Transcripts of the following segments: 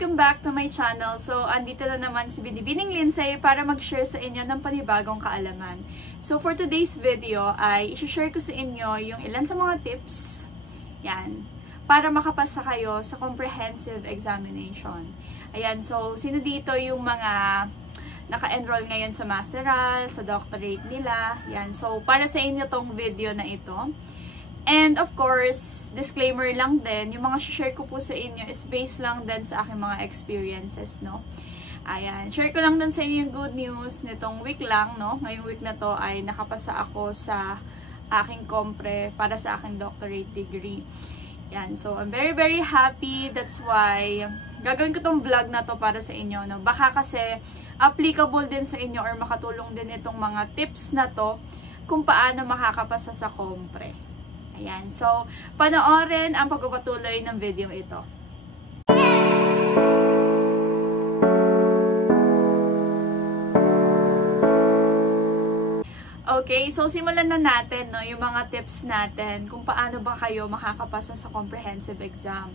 Welcome back to my channel. So, andito na naman si Binibining Lindsay para mag-share sa inyo ng panibagong kaalaman. So, for today's video ay i-share ko sa inyo yung ilan sa mga tips, yan, para makapasa kayo sa comprehensive examination. Ayan, so, sino dito yung mga naka-enroll ngayon sa masteral, sa doctorate nila? Yan, so, para sa inyo tong video na ito. And of course, disclaimer lang din, yung mga share ko po sa inyo is based lang din sa aking mga experiences, no? Ayan, share ko lang din sa inyo yung good news nitong week lang, no? Ngayong week na to ay nakapasa ako sa aking compre para sa aking doctorate degree. Yan, so I'm very very happy. That's why gagawin ko tong vlog na to para sa inyo, no? Baka kasi applicable din sa inyo or makatulong din itong mga tips na to kung paano makakapasa sa compre. Ayan, so panoorin ang pagpapatuloy ng video ito. Okay, so simulan na natin, no, yung mga tips natin kung paano ba kayo makakapasa sa comprehensive exam.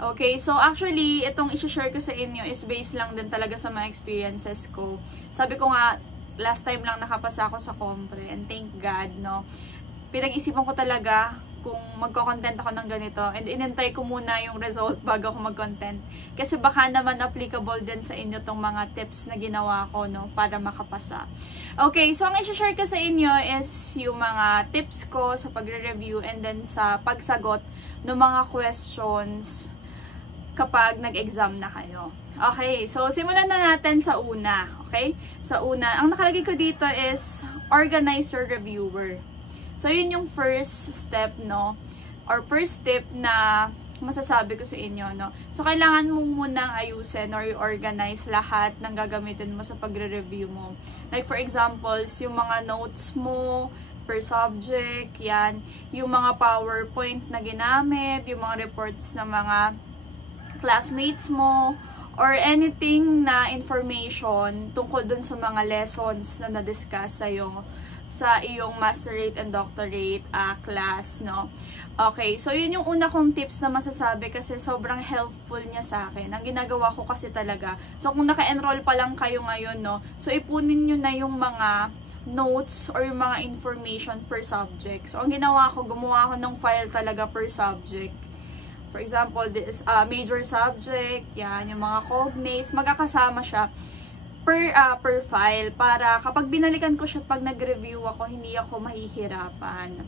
Okay, so actually, itong i-share ko sa inyo is based lang din talaga sa mga experiences ko. Sabi ko nga, last time lang nakapasa ako sa compre, and thank God, no. Pinag-isipan ko talaga kung magko-content ako ng ganito, and inintay ko muna yung result bago ako mag-content. Kasi baka naman applicable din sa inyo tong mga tips na ginawa ko, no, para makapasa. Okay, so ang i-share ko sa inyo is yung mga tips ko sa pagre-review and then sa pagsagot ng mga questions kapag nag-exam na kayo. Okay, so simulan na natin sa una. Okay? Sa una, ang nakalagay ko dito is organizer reviewer. So, yun yung first step, no? Or first tip na masasabi ko sa inyo, no? So, kailangan mo munang ayusin or i-organize lahat ng gagamitin mo sa pagre-review mo. Like, for example, yung mga notes mo per subject, yan. Yung mga PowerPoint na ginamit, yung mga reports ng mga classmates mo, or anything na information tungkol dun sa mga lessons na na-discuss sa iyong masterate and doctorate class, no? Okay, so yun yung una kong tips na masasabi kasi sobrang helpful niya sa akin. Ang ginagawa ko kasi talaga, so kung naka-enroll pa lang kayo ngayon, no? So ipunin nyo na yung mga notes or yung mga information per subject. So ang ginawa ko, gumawa ako ng file talaga per subject. For example, this major subject, yan, yung mga cognates, magkakasama siya per file para kapag binalikan ko siya pag nag-review ako, hindi ako mahihirapan.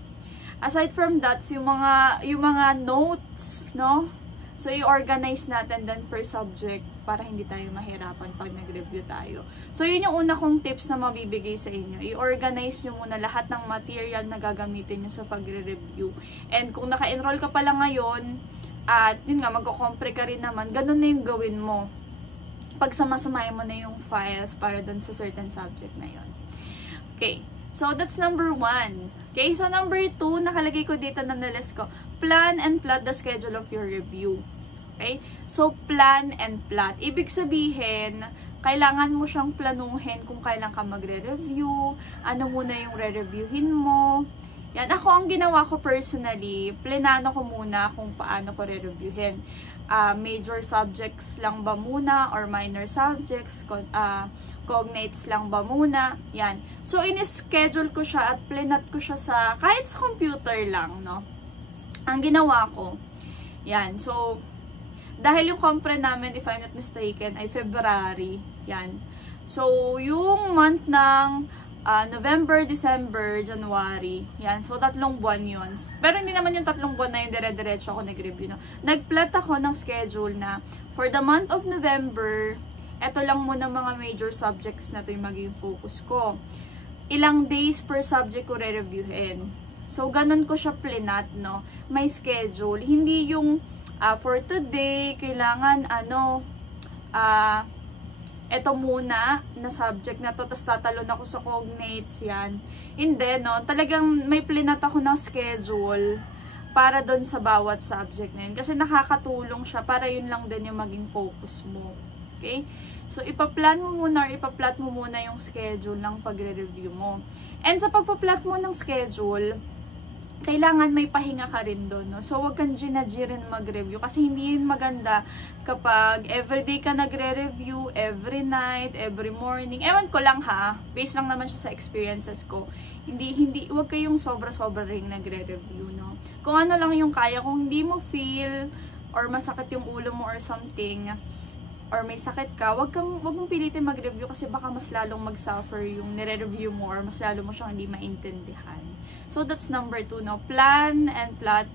Aside from that, yung mga notes, no? So i-organize natin then per subject para hindi tayo mahirapan pag nag-review tayo. So yun yung una kong tips na mabibigay sa inyo. I-organize nyo muna lahat ng material na gagamitin nyo sa pag-review. And kung naka-enroll ka pala ngayon, at yun nga, magko-compre ka rin naman, ganun na yung gawin mo. Pagsamasamahin mo na yung files para dun sa certain subject na yun. Okay, so that's number 1. Okay, so number 2, nakalagay ko dito na nalist ko, plan and plot the schedule of your review. Okay, so plan and plot. Ibig sabihin, kailangan mo siyang planuhin kung kailan ka magre-review, ano muna yung re-reviewin mo. Yan, ako ang ginawa ko personally, plinano ko muna kung paano ko re-reviewin. Major subjects lang ba muna or minor subjects, cognates lang ba muna, yan. So, in-schedule ko siya at plinat ko siya sa, kahit sa computer lang, no. Ang ginawa ko, yan. So, dahil yung compre namin, if I'm not mistaken, ay February, yan. So, yung month ng November, December, January. Yan. So, 3 buwan yun. Pero hindi naman yung 3 buwan na yung dire-diretso ako nag-review. No? Nag-plot ako ng schedule na for the month of November, eto lang muna mga major subjects na ito yung maging focus ko. Ilang days per subject ko re-reviewin. So, ganun ko siya plinat, no? May schedule. Hindi yung for today, kailangan eto muna na subject na to, tapos tatalon ako sa cognates, yan. Hindi, no? Talagang may plinat ako ng schedule para doon sa bawat subject na yun. Kasi nakakatulong siya para yun lang din yung maging focus mo. Okay? So, ipaplan mo muna or ipaplot mo muna yung schedule ng pagre-review mo. And sa pagpaplot mo ng schedule, kailangan may pahinga ka rin doon, no? So, wag kang ginagy rin mag-review kasi hindi yun maganda kapag everyday ka nagre-review, every night, every morning. Ewan ko lang ha, based lang naman siya sa experiences ko. Wag kayong sobra-sobra ring nagre-review, no? Kung ano lang yung kaya, kung hindi mo feel or masakit yung ulo mo or something, or may sakit ka, wag mong pilitin mag-review kasi baka mas lalong mag-suffer yung nire-review mo or mas lalo mo siyang hindi maintindihan. So, that's number 2, no? Plan and plot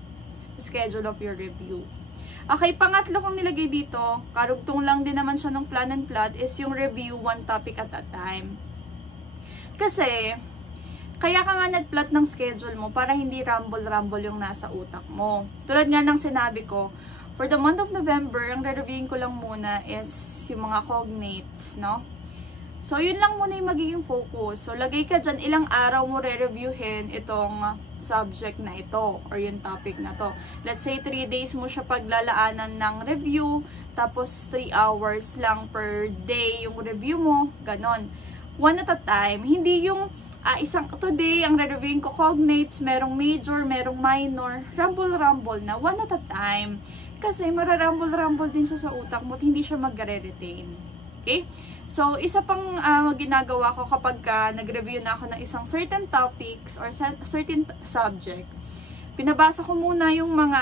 the schedule of your review. Okay, pangatlo kong nilagay dito, karugtong lang din naman siya ng plan and plot, is yung review one topic at a time. Kasi, kaya ka nga nag-plot ng schedule mo para hindi rumble-rumble yung nasa utak mo. Tulad nga ng sinabi ko, for the month of November, ang re-reviewin ko lang muna is yung mga cognates, no? So, yun lang muna yung magiging focus. So, lagay ka dyan, ilang araw mo re-reviewin itong subject na ito or yung topic na to. Let's say, 3 days mo siya paglalaanan ng review, tapos 3 hours lang per day yung review mo, ganon. One at a time. Hindi yung today, ang re-reviewin ko cognates, merong major, merong minor, rumble-rumble na, one at a time. Kasi mara-rumble-rumble din siya sa utak mo at hindi siya mag-retain. Okay? So, isa pang ginagawa ko kapag nag-review na ako ng isang certain topics or certain subject, pinabasa ko muna yung mga,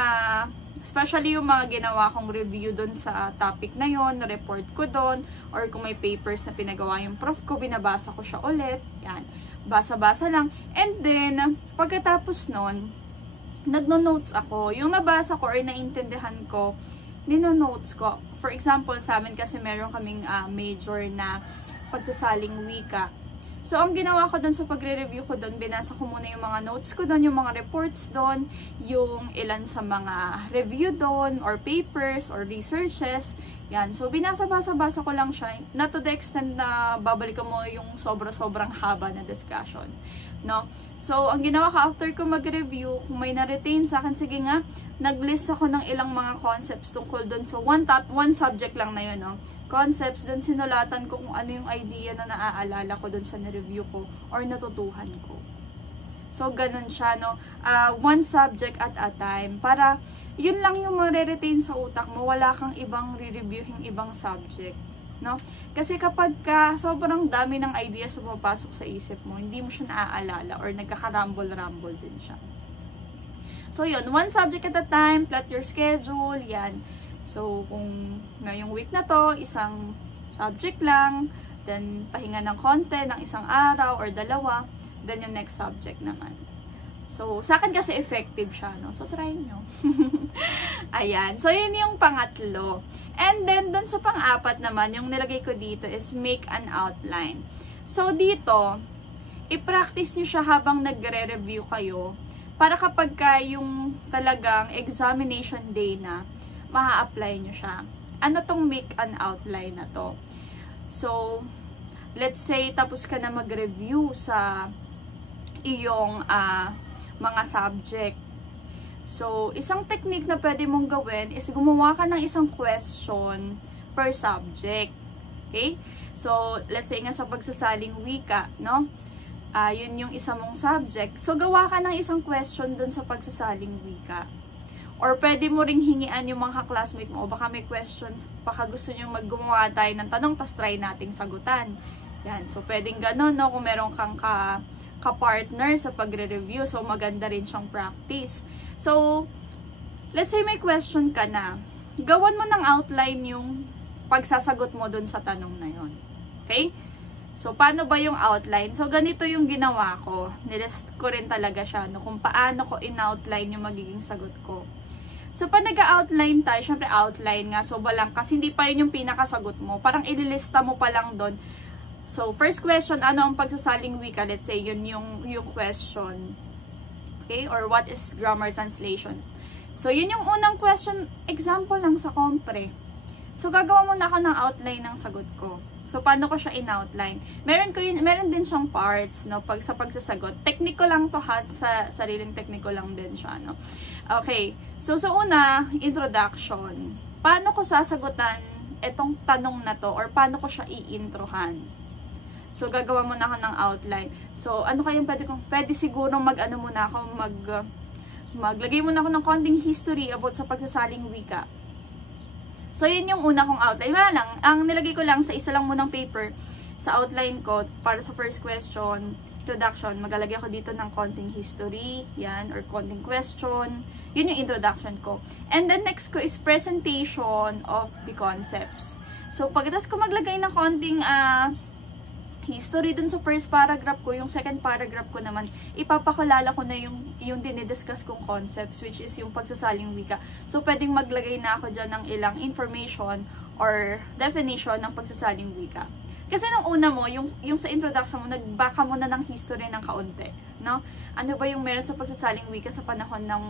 especially yung mga ginawa kong review doon sa topic na yon, report ko doon, or kung may papers na pinagawa yung prof ko, binabasa ko siya ulit. Yan. Basa-basa lang. And then, pagkatapos nun, nagno-notes ako. Yung nabasa ko or naintindihan ko, nino-notes ko. For example, sa amin kasi meron kaming major na pagsasaling wika. So, ang ginawa ko doon sa pagre-review ko doon, binasa ko muna yung mga notes ko doon, yung mga reports doon, yung ilan sa mga review doon, or papers, or researches. Yan. So, binasa-basa ko lang siya. Not to the extent na babalikan mo yung sobrang haba na discussion. No? So, ang ginawa ko after ko mag-review, kung may na-retain sa akin, sige nga, nag-list ako ng ilang mga concepts tungkol doon sa one subject lang na yun, no? Concepts, then sinulatan ko kung ano yung idea na naaalala ko doon sa na-review ko or natutuhan ko. So, ganun siya, no? One subject at a time. Para, yun lang yung ma-retain sa utak mo. Wala kang ibang re-reviewing ibang subject, no? Kasi kapag sobrang dami ng ideas na pumapasok sa isip mo, hindi mo siya naaalala or nagkaka-rumble-rumble din siya. So, yun. One subject at a time. Plot your schedule. Yan. So, kung ngayong week na to, isang subject lang, then pahinga ng konti, ng isang araw or dalawa, then yung next subject naman. So, sa akin kasi effective siya, no? So, try nyo. Ayan. So, yun yung pangatlo. And then, dun sa pang-apat naman, yung nilagay ko dito is make an outline. So, dito, i-practice nyo siya habang nagre-review kayo para kapag yung talagang examination day na, ma-apply nyo siya. Ano tong make an outline na to? So, let's say, tapos ka na mag-review sa iyong mga subject. So, isang technique na pwede mong gawin is gumawa ka ng isang question per subject. Okay? So, let's say nga sa pagsasaling wika, no? Yun yung isa mong subject. So, gawa ka ng isang question dun sa pagsasaling wika. Or pwede mo ring hingian yung mga classmate mo o baka may questions, baka gusto nyo maggumawa tayo ng tanong, tas try nating sagutan. Yan. So, pwedeng ganun, no? Kung meron kang ka-partner sa pagre-review, so maganda rin siyang practice. So, let's say may question ka na. Gawan mo ng outline yung pagsasagot mo dun sa tanong na yon. Okay? So, paano ba yung outline? So, ganito yung ginawa ko. Nilist ko rin talaga siya, no? Kung paano ko in-outline yung magiging sagot ko. So, pag nag-outline tayo, syempre outline nga, so balang, kasi hindi pa yun yung pinakasagot mo. Parang ililista mo pa lang doon. So, first question, ano ang pagsasaling wika? Let's say, yun yung question. Okay? Or what is grammar translation? So, yun yung unang question, example lang sa compre. So, gagawa muna ako ng outline ng sagot ko. So, paano ko siya in-outline? Meron din siyang parts, no, sa pagsasagot. Tekniko lang to ha, sa sariling tekniko lang din siya, no. Okay. So, sa una, introduction. Paano ko sasagutan itong tanong na to or paano ko siya i-introhan? So, gagawa muna ako ng outline. So, ano kayang pwede siguro muna ako maglagay muna ako ng konting history about sa pagsasaling wika. So, yun yung una kong outline. Wala lang, ang nilagay ko lang sa isa lang munang paper sa outline ko para sa first question, introduction, maglalagay ako dito ng konting history, yan, or konting question. Yun yung introduction ko. And then next ko is presentation of the concepts. So, pagkatapos ko maglagay ng konting history dun sa first paragraph ko, yung second paragraph ko naman, ipapakalala ko na yung dinidiscuss kong concepts, which is yung pagsasaling wika. So, pwedeng maglagay na ako dyan ng ilang information or definition ng pagsasaling wika. Kasi nung una mo, yung sa introduction mo, nagbaka mo na ng history ng kaunti, no? Ano ba yung meron sa pagsasaling wika sa panahon ng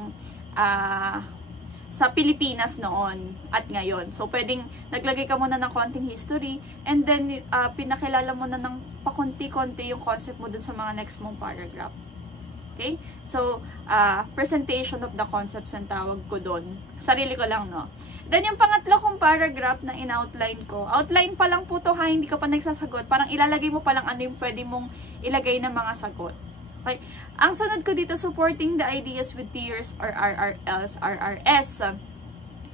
sa Pilipinas noon at ngayon. So, pwedeng naglagay ka muna ng konting history and then pinakilala mo na ng pakunti-konti yung concept mo dun sa mga next mong paragraph. Okay? So, presentation of the concepts ang tawag ko dun. Sarili ko lang, no? Then, yung pangatlo kong paragraph na in-outline ko, outline pa lang po to ha, hindi ka pa nagsasagot. Parang ilalagay mo pa lang ano yung pwede mong ilagay na mga sagot. Okay. Ang sunod ko dito, supporting the ideas with theories or RRLs, RRS.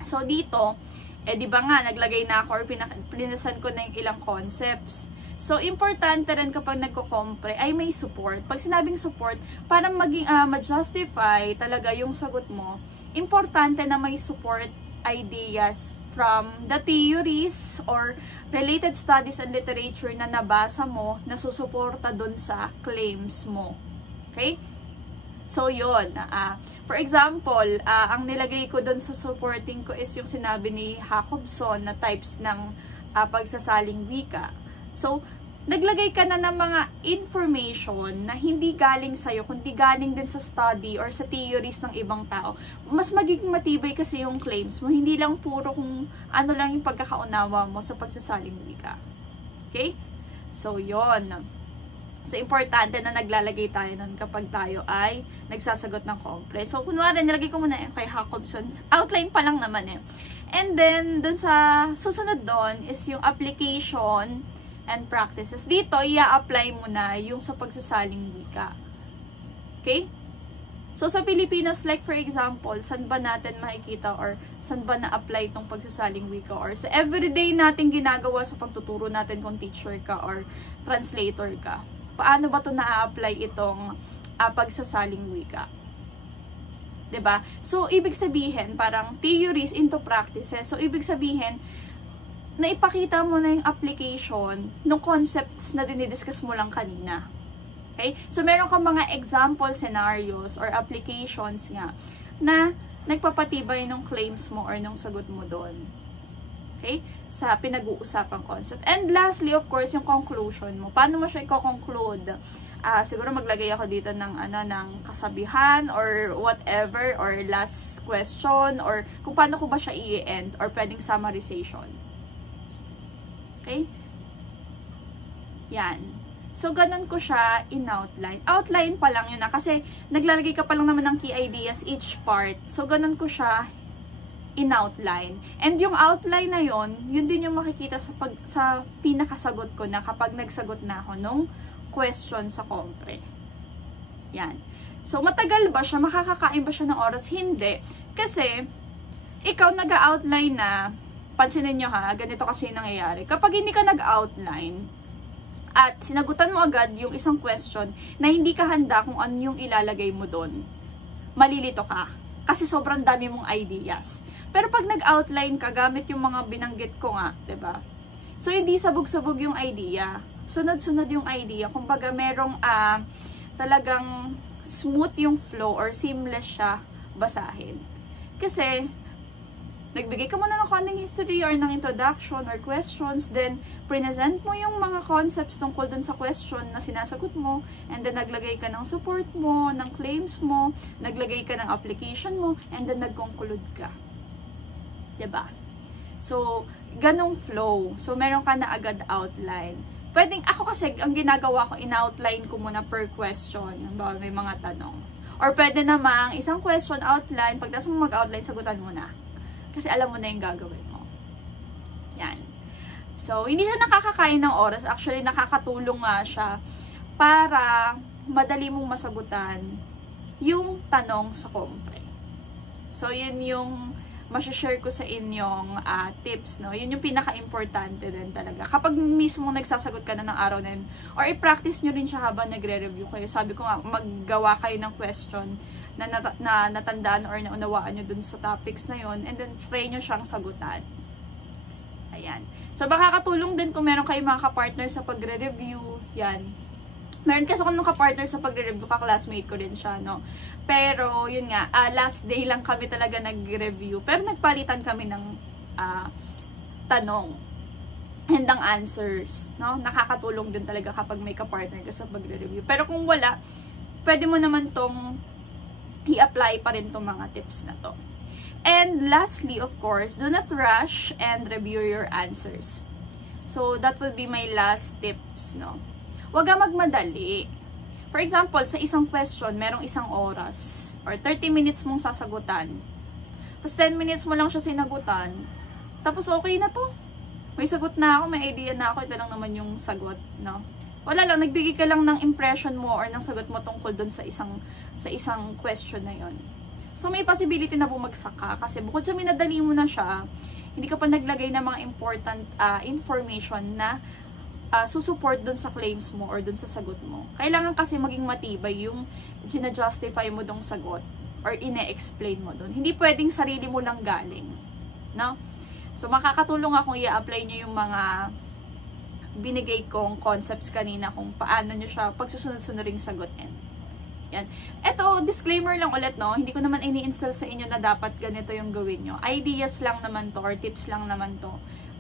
So, dito, di ba nga, naglagay na ako or pinasan ko na yung ilang concepts. So, importante rin kapag nagko-compre ay may support. Pag sinabing support, para maging ma-justify talaga yung sagot mo, importante na may support ideas from the theories or related studies and literature na nabasa mo na susuporta dun sa claims mo. Okay? So, yun. For example, ang nilagay ko dun sa supporting ko is yung sinabi ni Jacobson na types ng pagsasaling wika. So, naglagay ka na ng mga information na hindi galing sa'yo, kundi galing din sa study or sa theories ng ibang tao. Mas magiging matibay kasi yung claims mo. Hindi lang puro kung ano lang yung pagkakaunawa mo sa pagsasaling wika. Okay? So, yun. So, importante na naglalagay tayo nun kapag tayo ay nagsasagot ng compre. So, kunwari, nilagay ko muna kay Jacobson. Outline pa lang naman eh. And then, dun sa susunod doon is yung application and practices. Dito, i-apply mo na yung sa pagsasaling wika. Okay? So, sa Pilipinas, like for example, saan ba natin makikita or saan ba na-apply itong pagsasaling wika or sa everyday natin ginagawa sa pagtuturo natin kung teacher ka or translator ka. Paano ba ito na-apply itong pagsasaling wika? 'Di ba? So, ibig sabihin, parang theories into practices. So, ibig sabihin, naipakita mo na yung application ng concepts na dinidiscuss mo lang kanina. Okay? So, meron kang mga example scenarios or applications nga na nagpapatibay ng claims mo or ng sagot mo doon. Okay? Sa pinag-uusapang concept. And lastly, of course, yung conclusion mo. Paano mo siya i-conclude? Siguro maglagay ako dito ng, ng kasabihan or whatever, or last question, or kung paano ko ba siya i-end, or pwedeng summarization. Okay? Yan. So, ganun ko siya in-outline. Outline pa lang yun kasi naglalagay ka pa lang naman ng key ideas each part. So, ganun ko siya in-outline. And yung outline na yon, yun din yung makikita sa pinakasagot ko na kapag nagsagot na ako nung question sa compre. Yan. So, matagal ba siya? Makakakain ba siya ng oras? Hindi. Kasi, ikaw nag-outline na, pansinin nyo ha, ganito kasi yung nangyayari. Kapag hindi ka nag-outline, at sinagutan mo agad yung isang question na hindi ka handa kung ano yung ilalagay mo doon, malilito ka. Kasi sobrang dami mong ideas. Pero pag nag-outline ka, gamit yung mga binanggit ko nga, 'di ba? So, hindi sabog-sabog yung idea. Sunod-sunod yung idea. Kumbaga, merong talagang smooth yung flow or seamless siya basahin. Kasi, nagbigay ka muna ng konting history or ng introduction or questions, then present mo yung mga concepts tungkol dun sa question na sinasagot mo, and then naglagay ka ng support mo, ng claims mo, naglagay ka ng application mo, and then nag-conclude ka. 'Di ba? So, ganong flow. So, meron ka na agad outline. Pwedeng, ako kasi, ang ginagawa ko, in-outline ko muna per question. Halimbawa, may mga tanong. Or pwede namang, isang question outline, pagdas mo mag-outline, sagutan mo na. Kasi alam mo na yung gagawin mo. Yan. So, hindi siya nakakakain ng oras. Actually, nakakatulong nga siya para madali mong masagutan yung tanong sa compre. So, yun yung masashare ko sa inyong tips, no? Yun yung pinaka-importante din talaga. Kapag mismo nagsasagot ka na ng araw na yun, or i-practice nyo rin siya habang nagre-review kayo. Sabi ko nga, maggawa kayo ng question na natandaan or naunawaan nyo dun sa topics na yun, and then try nyo siyang sagutan. Ayan. So, makakatulong din kung meron kayong mga kapartner sa pagre-review. Yan. Meron kasi akong kapartner sa pagre-review, ka-classmate ko din siya, no? Pero, yun nga, last day lang kami talaga nag-review. Pero nagpalitan kami ng tanong and ang answers, no? Nakakatulong din talaga kapag may kapartner ka sa pagre-review. Pero kung wala, pwede mo naman tong i-apply pa rin tong mga tips na to. And lastly, of course, do not rush and review your answers. So, that will be my last tips, no? Huwag ka magmadali. For example, sa isang question, merong isang oras or 30 minutes mong sasagutan. Tapos 10 minutes mo lang siya sinagutan. Tapos okay na to. May sagot na ako, may idea na ako. Ito lang naman yung sagot, no? Wala lang, nagbigay ka lang ng impression mo or ng sagot mo tungkol dun sa isang question na yon. So may possibility na bumagsak ka kasi bukod sa minadali mo na siya, hindi ka pa naglagay ng mga important information na susupport dun sa claims mo or dun sa sagot mo. Kailangan kasi maging matibay yung ginajustify mo dong sagot or ine-explain mo dun. Hindi pwedeng sarili mo lang galing, no? So, makakatulong akong i-apply nyo yung mga binigay kong concepts kanina kung paano nyo siya pagsusunod-sunuring sagutin. Yan. Ito, disclaimer lang ulit, no? Hindi ko naman ini-install sa inyo na dapat ganito yung gawin nyo. Ideas lang naman to or tips lang naman to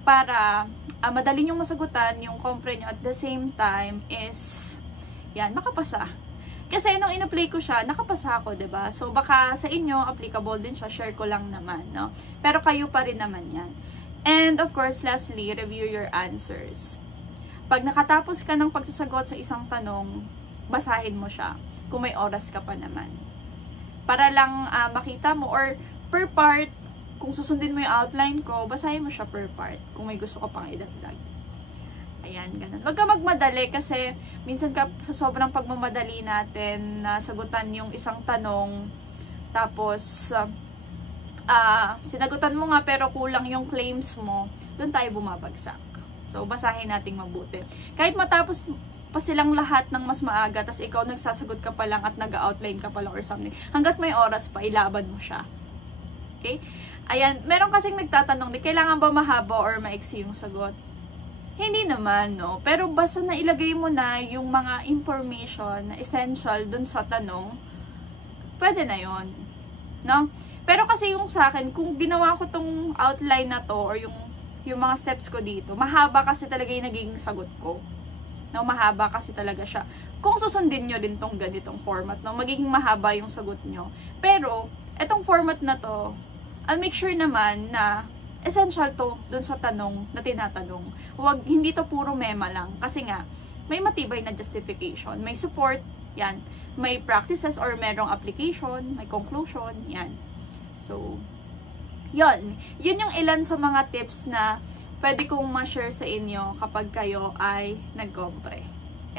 para madali nyong masagutan yung compre nyo at the same time is yan, makapasa. Kasi nung in-apply ko siya, nakapasa ako, 'di ba? So baka sa inyo applicable din siya, share ko lang naman, no? Pero kayo pa rin naman 'yan. And of course, lastly, review your answers. Pag nakatapos ka ng pagsasagot sa isang tanong, basahin mo siya kung may oras ka pa naman. Para lang makita mo or per part. Kung susundin mo yung outline ko, basahin mo siya per part kung may gusto ko pang idagdag. Ayan, ganun. Huwag ka magmadali kasi minsan sa sobrang pagmamadali natin na sagutan yung isang tanong tapos sinagutan mo nga pero kulang yung claims mo, doon tayo bumabagsak. So, basahin nating mabuti. Kahit matapos pa silang lahat ng mas maaga tas ikaw nagsasagot ka pa lang at nag-outline ka pa lang or something, hanggat may oras pa, ilaban mo siya. Okay? Ayan, meron kasing nagtatanong, kailangan ba mahaba or maiksi yung sagot? Hindi naman, no? Pero basta na ilagay mo na yung mga information na essential dun sa tanong, pwede na yon, no? Pero kasi yung sa akin, kung ginawa ko tong outline na to or yung mga steps ko dito, mahaba kasi talaga yung naging sagot ko. No, mahaba kasi talaga siya. Kung susundin nyo din tong ganitong format, no, magiging mahaba yung sagot nyo. Pero, etong format na to, I'll make sure naman na essential to dun sa tanong na tinatanong. Hindi to puro mema lang. Kasi nga, may matibay na justification, may support, yan. May practices or merong application, may conclusion, yan. So, yun yung ilan sa mga tips na pwede kong ma-share sa inyo kapag kayo ay nag-compre.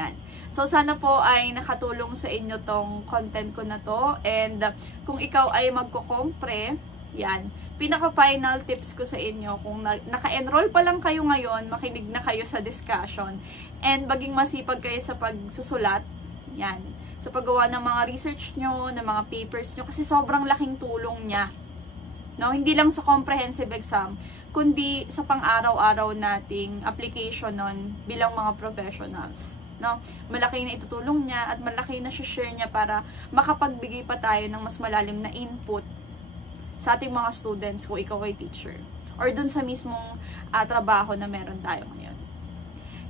Yan. So, sana po ay nakatulong sa inyo tong content ko na to. And kung ikaw ay magko-compre, yan. Pinaka-final tips ko sa inyo, kung naka-enroll pa lang kayo ngayon, makinig na kayo sa discussion. And maging masipag kayo sa pagsusulat. Yan. Sa paggawa ng mga research nyo, ng mga papers nyo. Kasi sobrang laking tulong niya. No? Hindi lang sa comprehensive exam, kundi sa pang-araw-araw nating application nun bilang mga professionals. No? Malaki na itutulong niya at malaki na share niya para makapagbigay pa tayo ng mas malalim na input sa ating mga students kung ikaw ay teacher. Or dun sa mismong trabaho na meron tayo ngayon.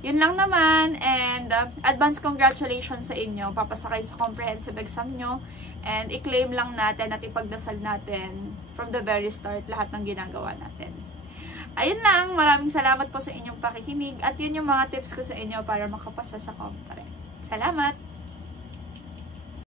Yun lang naman. And advance congratulations sa inyo. Papasa kayo sa comprehensive exam nyo. And i-claim lang natin at ipagdasal natin from the very start lahat ng ginagawa natin. Ayun lang. Maraming salamat po sa inyong pakikinig. At yun yung mga tips ko sa inyo para makapasa sa compre. Salamat!